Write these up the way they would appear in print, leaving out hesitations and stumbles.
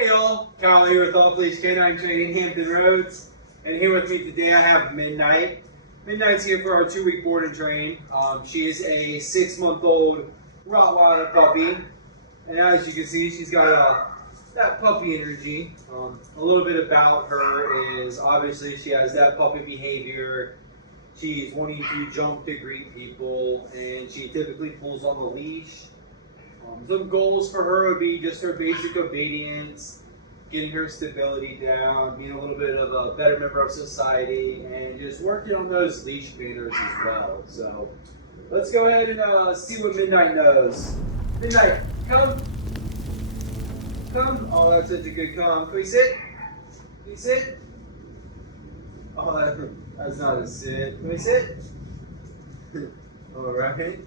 Hey y'all, Kyle here with Off-Leash Canine Training, Hampton Roads, and here with me today I have Midnight. Midnight's here for our 2-week board and train. She is a 6-month-old Rottweiler puppy, and as you can see, she's got that puppy energy. A little bit about her is obviously she has that puppy behavior. She's wanting to jump to greet people, and she typically pulls on the leash. Some goals for her would be just her basic obedience, getting her stability down, being a little bit of a better member of society, and just working on those leash manners as well. So let's go ahead and see what Midnight knows. Midnight, come. Come. Oh, that's such a good come. Can we sit? Can we sit? Oh, that's not a sit. Can we sit? All right.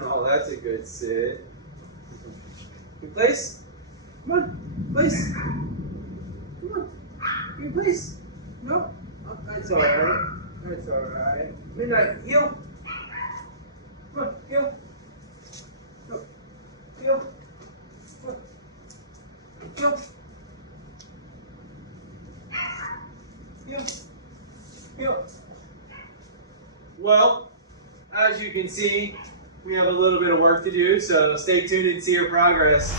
Oh, that's a good sit. Good place? Come on, place. Come on. Can you place? No? Oh, that's alright. That's alright. Midnight, heel. Come on, heel. No. Heel. Come on. Heel. Heel. Heel. Well, as you can see, we have a little bit of work to do, so stay tuned and see your progress.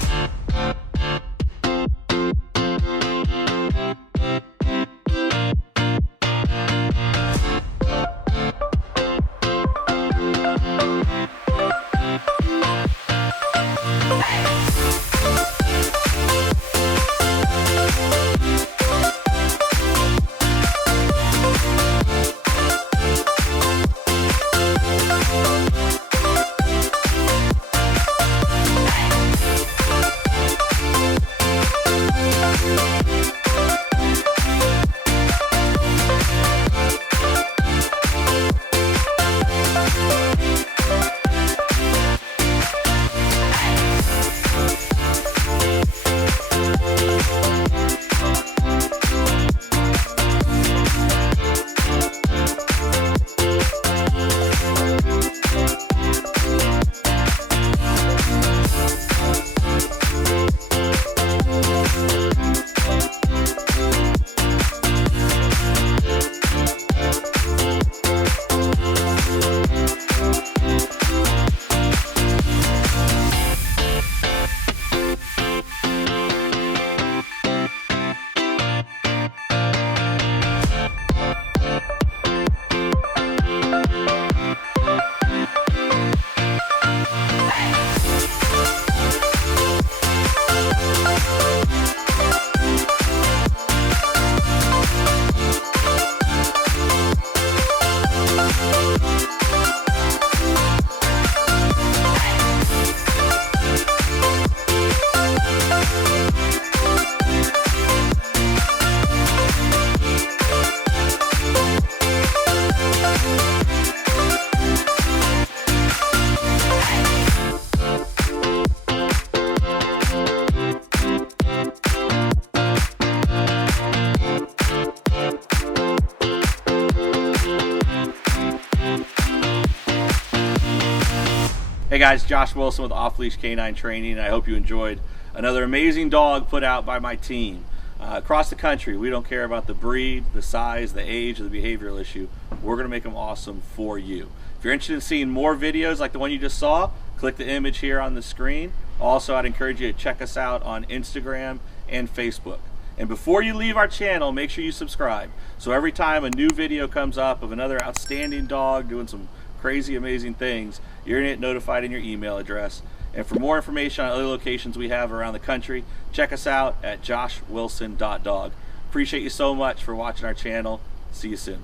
Hey guys, Josh Wilson with Off-Leash Canine Training. I hope you enjoyed another amazing dog put out by my team. Across the country, we don't care about the breed, the size, the age, or the behavioral issue. We're going to make them awesome for you. If you're interested in seeing more videos like the one you just saw, click the image here on the screen. Also, I'd encourage you to check us out on Instagram and Facebook. And before you leave our channel, make sure you subscribe. So every time a new video comes up of another outstanding dog doing some crazy, amazing things, you're going to get notified in your email address. And for more information on other locations we have around the country, check us out at joshwilson.dog. Appreciate you so much for watching our channel. See you soon.